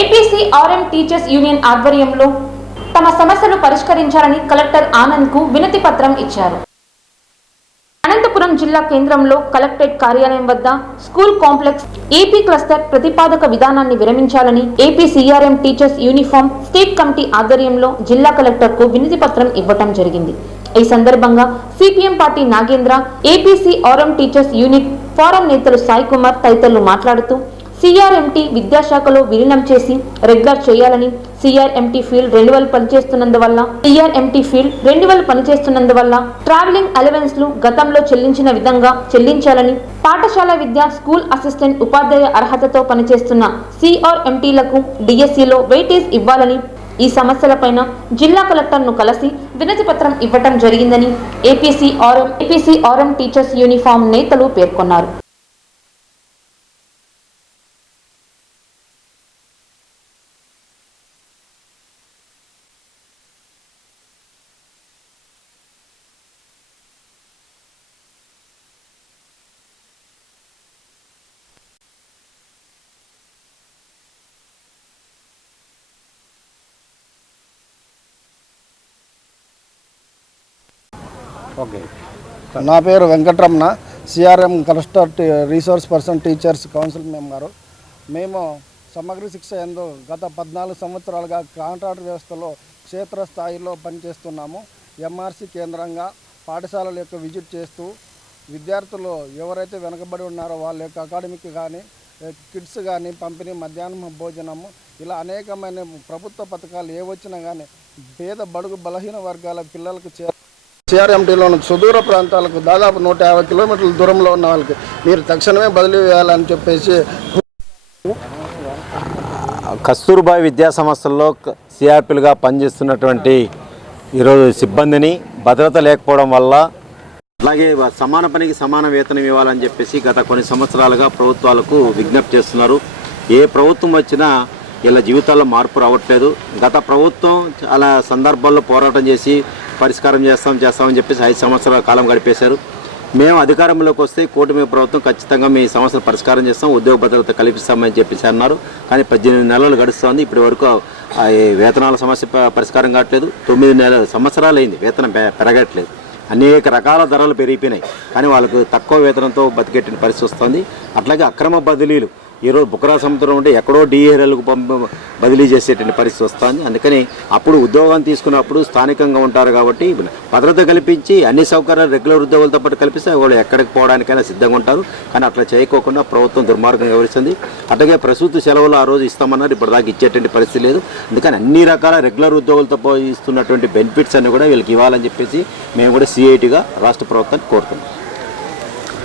ఏపీసీఆర్ఎం teachers union ఆధ్వర్యంలో తమ సమస్యలు పరిష్కరించాలని కలెక్టర్ ఆనంద్కు వినతి పత్రం ఇచ్చారు. అనంతపురం జిల్లా కేంద్రంలో కలెక్టరేట్ కార్యాలయం వద్ద స్కూల్ కాంప్లెక్స్ ఏపీ క్లస్టర్ ప్రతిపాదక విధానాన్ని విరమించాలని APCRM teachers uniform state committee ఆధ్వర్యంలో జిల్లా కలెక్టర్కు వినతి పత్రం ఇవ్వటం జరిగింది. ఈ సందర్భంగా CPM party Nagendra APC RM teachers unit forum నేతలు సాయి కుమార్ తదితరులు మాట్లాడుతూ సిఆర్ఎంటీ విద్యాశాఖలో విలీనం చేసి రెగ్యులర్ చేయాలని సిఆర్ఎంటీ ఫీల్డ్ రెన్యువల్ పనిచేస్తున్నందువల్ల సిఆర్ఎంటీ ఫీల్డ్ రెన్యువల్ పనిచేస్తున్నందువల్ల ట్రావెలింగ్ అలవెన్స్లు గతంలో చెల్లించిన విధంగా చెల్లించాలని పాఠశాల విద్య స్కూల్ అసిస్టెంట్ ఉపాధ్యాయ అర్హతతో పనిచేస్తున్న సిఆర్ఎంటీలకు డిఎస్సిలో వెయిటేజ్ ఇవ్వాలని ఈ సమస్యలపైన జిల్లా కలెక్టర్ను కలిసి వినతి పత్రం ఇవ్వటం జరిగిందని APC RM APC RM teachers uniform నేతలు పేర్కొన్నారు. ఓకే. నా పేరు Venkataramana CRM cluster resource person teachers council member మేము సమగ్ర శిక్ష ఎందు గత పద్నాలుగు సంవత్సరాలుగా కాంట్రాక్ట్ వ్యవస్థలో క్షేత్రస్థాయిలో పనిచేస్తున్నాము. ఎంఆర్సి కేంద్రంగా పాఠశాలల యొక్క విజిట్ చేస్తూ విద్యార్థులు ఎవరైతే వెనకబడి ఉన్నారో వాళ్ళ యొక్క అకాడమిక్ కానీ కిడ్స్ కానీ పంపిణీ మధ్యాహ్నం భోజనము ఇలా అనేకమైన ప్రభుత్వ పథకాలు ఏ వచ్చినా కానీ పేద బడుగు బలహీన వర్గాల పిల్లలకు చే సిఆర్ఎంటీలోని సుదూర ప్రాంతాలకు దాదాపు నూట యాభై కిలోమీటర్ల దూరంలో ఉన్న వాళ్ళకి మీరు తక్షణమే బదిలీ వేయాలని చెప్పేసి కస్తూర్బా విద్యా సంస్థల్లో సిఆర్పీలుగా పనిచేస్తున్నటువంటి ఈరోజు సిబ్బందిని భద్రత లేకపోవడం వల్ల అలాగే సమాన పనికి సమాన వేతనం ఇవ్వాలని చెప్పేసి గత కొన్ని సంవత్సరాలుగా ప్రభుత్వాలకు విజ్ఞప్తి చేస్తున్నారు. ఏ ప్రభుత్వం వచ్చినా ఇలా జీవితాల్లో మార్పు రావట్లేదు. గత ప్రభుత్వం చాలా సందర్భాల్లో పోరాటం చేసి పరిష్కారం చేస్తాం చేస్తామని చెప్పేసి ఐదు సంవత్సరాల కాలం గడిపేశారు. మేము అధికారంలోకి వస్తే కూటమి ప్రభుత్వం ఖచ్చితంగా మీ సమస్యలు పరిష్కారం చేస్తాం ఉద్యోగ భద్రత కల్పిస్తామని చెప్పేసి అన్నారు. కానీ పద్దెనిమిది నెలలు గడుస్తుంది ఇప్పటి వరకు వేతనాల సమస్య పరిష్కారం కావట్లేదు. తొమ్మిది నెలలు సంవత్సరాలు అయింది వేతనం పెరగట్లేదు. అనేక రకాల ధరలు పెరిగిపోయినాయి. కానీ వాళ్ళకు తక్కువ వేతనంతో బతికెట్టిన పరిస్థితి వస్తుంది. అట్లాగే అక్రమ బదిలీలు ఈరోజు బుకరా సముద్రం ఉంటే ఎక్కడో డిఏఎల్కు పంప బదిలీ చేసేటువంటి పరిస్థితి వస్తుంది. అందుకని అప్పుడు ఉద్యోగం తీసుకున్నప్పుడు స్థానికంగా ఉంటారు కాబట్టి భద్రత కల్పించి అన్ని సౌకర్యాలు రెగ్యులర్ ఉద్యోగులతో పాటు కల్పిస్తే వాళ్ళు ఎక్కడికి పోవడానికైనా సిద్ధంగా ఉంటారు. కానీ అట్లా చేయకోకుండా ప్రభుత్వం దుర్మార్గం వివరిస్తుంది అట్లాగే ప్రసూతి సెలవులు ఆ రోజు ఇస్తామన్నారు. ఇప్పుడు దాకా ఇచ్చేటువంటి పరిస్థితి లేదు. అందుకని అన్ని రకాల రెగ్యులర్ ఉద్యోగులతో పోయి ఇస్తున్నటువంటి బెనిఫిట్స్ అన్ని కూడా వీళ్ళకి ఇవ్వాలని చెప్పేసి మేము కూడా సిఐటిగా రాష్ట్ర ప్రభుత్వాన్ని కోరుతున్నాం.